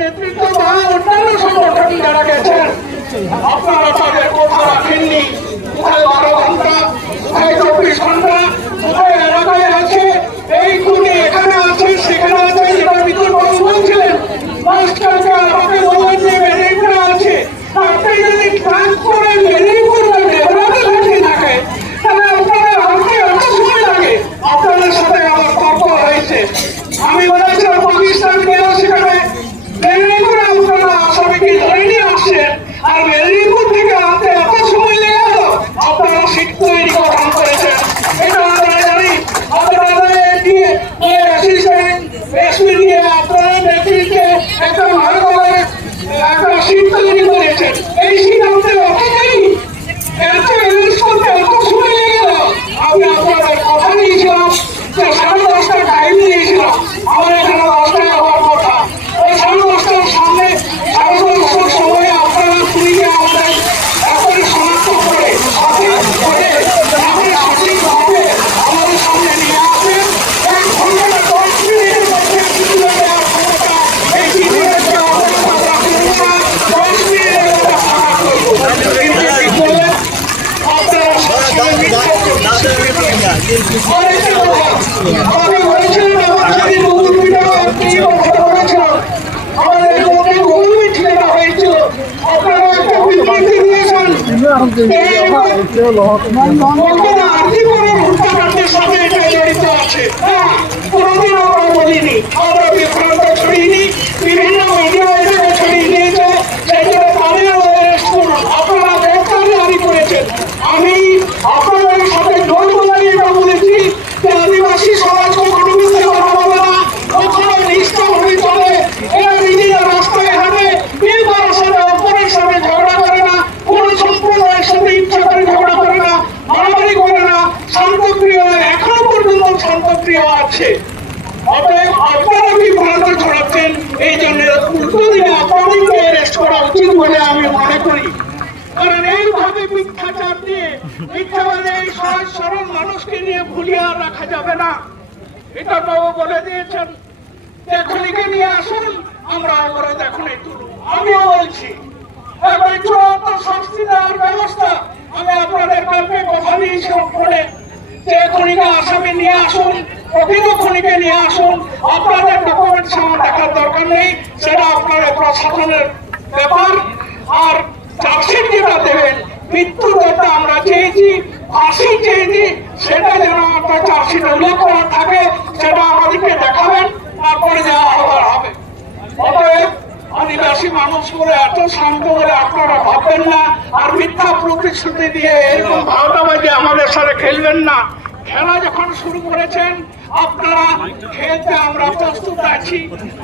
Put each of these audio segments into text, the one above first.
নেতৃত্ব বা অন্যান্য সংগঠন যারা গেছেন, আপনারা তাদের কথা রাখেননি। কোথায় 12 ঘন্টা, কোথায় 24 ঘন্টা, কোথায় এলাকায় আছে, এই খুনি এখানে আছে, সেখানে আছে, যেটা বিদ্যুৎ বাবু বলছিলেন। মাস্টারকে আমাকে বললেন যে মেদিনীপুরে আছে, আপনি যদি ট্রান্স করে মেদিনীপুর বা দেবরাতে থাকে, তাহলে আপনারা আমাকে এত সময় লাগে। আপনাদের সাথে আমার তর্ক হয়েছে। আমি বলেছিলাম পাকিস্তান গেলেও সেখানে মেদিনীপুরে আপনারা আসামিকে ধরে নিয়ে আসছেন, আর মেদিনীপুর থেকে আনতে এত সময় লেগে গেল। আপনারা সিট তৈরি গঠন করেছেন, এটা আমরা জানি। আপনারা দিয়ে এসপি দিয়ে আপনারা নেতৃত্বে একটা ভালোভাবে একটা সিট তৈরি করেছেন। এই সিট আনতে অত নেই, এত এলিশ করতে এত সময় লেগে গেল। আমি আপনাদের কথা দিয়েছিলাম যে 10:30টা টাইম দিয়েছিলাম, আমার এখানে 10টায় হওয়ার কথা। ওই 10:30টার সামনে 10:30টার সময় আপনারা পুলিশে আমাদের এখন শনাক্ত করে সঠিকভাবে আমাদের সামনে নিয়ে আসেন। 1 ঘন্টা 10 মিনিটের মধ্যে চিঠিটা দেওয়ার ক্ষমতা এই চিঠিটাকে আপনারা 10 মিনিটের মধ্যে ফাঁকা করবো। আপনারা সবসময় আমাকে বলেছিলেন আমার যদি বহুমিটা আপনি কথা বলেছিলাম, আমাদের মধ্যে বহুমি ঠিকানা হয়েছিল। আপনারা একটা বিবৃতি দিয়েছেন আর্থিক কোনো হত্যাকাণ্ডের সাথে এটা জড়িত আছে। হ্যাঁ, কোনোদিন আমরা বলিনি, আমরা বিভ্রান্ত ছড়িয়ে বিভিন্ন মিডিয়া এটাকে ছড়িয়ে দিয়েছে, সেগুলো তাদের অ্যারেস্ট করুন। আপনারা গ্রেফতার জারি করেছেন। আমি আপনাদের সাথে জোর বলে এটা বলেছি যে আদিবাসী সমাজ কখনো মিথ্যে কথা বলে না, কখনো নিষ্ঠাভাবে চলে। এরা নিজেরা রাস্তায় হাঁটে, কেউ কারোর সাথে অপরের সাথে ঝগড়া করে না, কোন সম্প্রদায়ের সাথে ইচ্ছা করে ঝগড়া করে না, মারামারি করে না, শান্তপ্রিয়, এখনো পর্যন্ত শান্তপ্রিয় আছে। অতএব আপনারা বিভ্রান্ত ছড়াচ্ছেন, এই জন্য উল্টো দিনে আপনাদেরকে অ্যারেস্ট করা উচিত বলে আমি মনে করি। কারণ এইভাবে মিথ্যাচার দিয়ে মিথ্যাবাদে এই সহজ সরল মানুষকে নিয়ে ভুলিয়ে আর রাখা যাবে না। এটা বাবু বলে দিয়েছেন যে খুনিকে নিয়ে আসুন, আমরা অবরোধ এখনই তুলব। আমিও বলছি এখন চূড়ান্ত শাস্তি দেওয়ার ব্যবস্থা। আমি আপনাদের কালকে কথা দিয়েছিলাম ফোনে যে খুনিকে আসামি নিয়ে আসুন, প্রকৃত খুনিকে নিয়ে আসুন। আপনাদের ডকুমেন্টস আমার দেখার দরকার নেই, সেটা আপনাদের প্রশাসনের ব্যাপার। আর চার্জশিট যেটা দেবেন, মৃত্যু দণ্ডটা আমরা চেয়েছি, ফাঁসি চেয়েছি, সেটা যেন আপনার চার্জশিটে উল্লেখ করা থাকে, সেটা আমাদেরকে দেখাবেন, তারপরে যা হবার হবে। অতএব আদিবাসী মানুষ বলে এত শান্ত বলে আপনারা ভাববেন না, আর মিথ্যা প্রতিশ্রুতি দিয়ে এরকম ভাওতাবাজি আমাদের সাথে খেলবেন না। খেলা যখন শুরু করেছেন আপনারা খেলতে, আমরা প্রস্তুত আছি,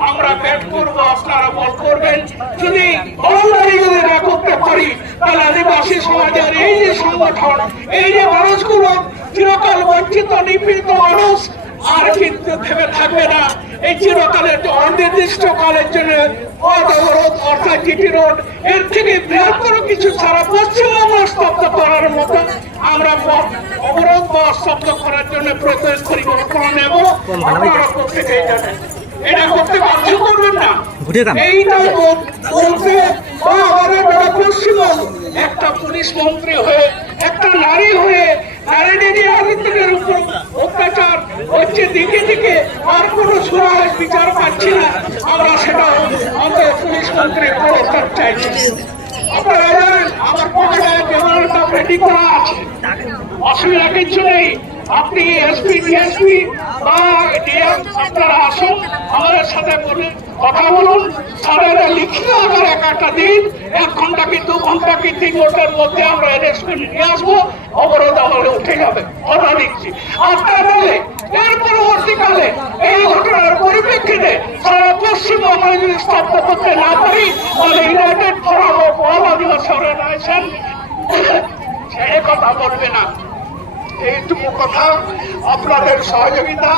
আমরা ব্যাট করবো, আপনারা বল করবেন। যদি বলদারি যদি না করতে পারি, তাহলে আদিবাসী সমাজের এই যে সংগঠন, এই যে মানুষগুলো চিরকাল বঞ্চিত নিপীড়িত মানুষ আর কিন্তু ভেবে থাকবে না। এই চিরকালের অনির্দিষ্ট কালের জন্য পথ অবরোধ অর্থাৎ জিটি রোড, এর থেকে বৃহত্তর কিছু সারা পশ্চিমবঙ্গ স্তব্ধ করার মতো আমরা অবরোধ বা স্তব্ধ করার জন্য পরিকল্পনা নেব। আপনারা প্রত্যেকেই জানেন, এটা করতে বাধ্য করবেন না। এইটা বলতে আমাদের পশ্চিমবঙ্গ একটা পুলিশ মন্ত্রী হয়ে, একটা নারী হয়ে, নারীদের উপর অত্যাচার হচ্ছে দিকে দিকে, আর কোনো সুরাজ বিচার পাচ্ছি না। আমরা সেটা আমাদের পুলিশ মন্ত্রী পদত্যাগ চাইছি। আপনারা জানেন আমার পকেটে জেনারেলটা রেডি করা আছে, অসুবিধা কিছু নেই। আপনি এসপি ডিএসপি বা ডিএম আপনারা আসুন, আমাদের সাথে বলে কথা বলুন, স্যারেরা লিখিত আকারে একটা দিন, 1 ঘন্টা কি 2 ঘন্টা কি 3 ঘন্টার মধ্যে আমরা অ্যারেস্টমেন্ট নিয়ে আসবো, অবরোধ আমাদের উঠে যাবে, কথা দিচ্ছি। আপনারা বলে এর পরবর্তীকালে এই ঘটনার পরিপ্রেক্ষিতে সারা পশ্চিমবঙ্গ যদি স্তব্ধ করতে না পারি, তাহলে United Forum of All Adivasi organisation ছেড়ে কথা বলবে না। এইটুকু কথা, আপনাদের সহযোগিতা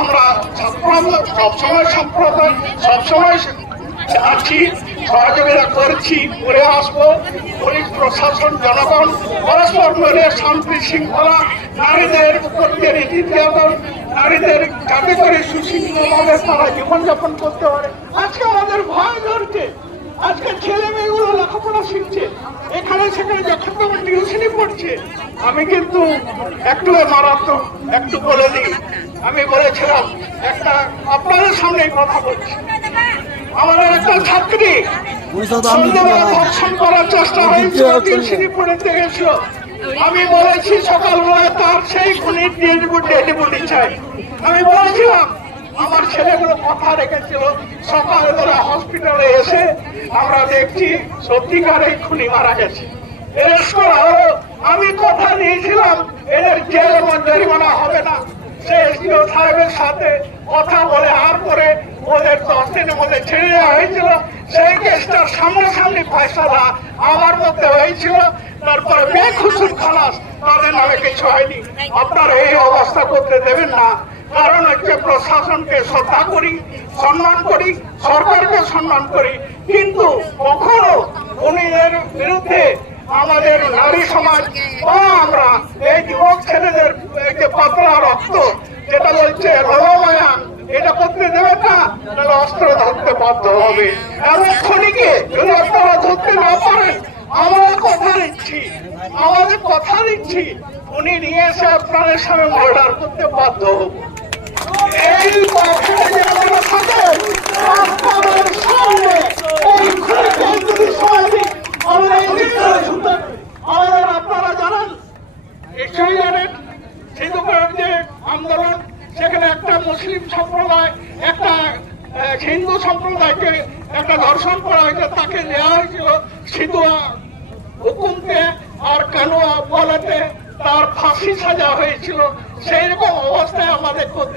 আমরা সবসময় আছি, সহযোগিতা করছি, করে আসবো। পুলিশ প্রশাসন জনগণ পরস্পর মিলে শান্তি শৃঙ্খলা, নারীদের প্রত্যেক নির্যাতন, নারীদের যাতে করে সুশৃঙ্খলভাবে তারা জীবনযাপন করতে পারে। আজকে আমাদের ভয় হয়েছে, আজকে ছেলে মেয়েগুলো লেখাপড়া শিখছে, এখানে সেখানে যখন টিউশনি পড়ছে। আমি কিন্তু একটু মারাত্মক একটু বলে দিই, আমি বলেছিলাম একটা আপনাদের সামনে কথা বলছি, আমাদের একটা ছাত্রী সন্ধ্যাবেলা ধর্ষণ করার চেষ্টা হয়েছিল, টিউশনি পড়তে গেছিল। আমি বলেছি সকালবেলা তার সেই খুনির ডেড বডি চাই। আমি বলেছিলাম আমার ছেলেগুলো কথা রেখেছিল, সকালবেলা হসপিটালে এসে আমরা দেখছি সত্যিকার এই খুনি মারা গেছে। আমি কথা দিয়েছিলাম এদের জেল জরিমানা হবে না। সে এসডিও সাহেবের সাথে কথা বলে আর পরে ওদের 10 দিনের মধ্যে ছেড়ে দেওয়া হয়েছিল। সেই কেসটার সামনাসামনি ফয়সালা আমার মধ্যে হয়েছিল, তারপরে বেখুসুর খালাস, তাদের নামে কিছু হয়নি। আপনারা এই অবস্থা করতে দেবেন না, কারণ হচ্ছে প্রশাসনকে শ্রদ্ধা করি, সম্মান করি, সরকারকে সম্মান করি, কিন্তু কখনো খুনিদের বিরুদ্ধে আমাদের নারী সমাজ বা আমরা এই যুবক ছেলেদের এই যে পাতলা রক্ত যেটা বলছে রণমায়ান, এটা করতে দেবে না, তাহলে অস্ত্র ধরতে বাধ্য হবে। এমন খুনিকে যদি আপনারা ধরতে না পারেন, আমাদের কথা দিচ্ছি উনি নিয়ে এসে আপনাদের সামনে মার্ডার করতে বাধ্য হব। এই আপনারা জানেন, নিশ্চয়ই জানেন, সিন্ধুকের যে আন্দোলন, সেখানে একটা মুসলিম সম্প্রদায় একটা হিন্দু সম্প্রদায়কে একটা ধর্ষণ করা হয়েছে, তাকে নেওয়া হয়েছিল সিধুয়া হুকুমকে আর কানুয়া বলাতে তার ফাঁসি সাজা হয়েছিল। সেই রকম অবস্থায় আমাদের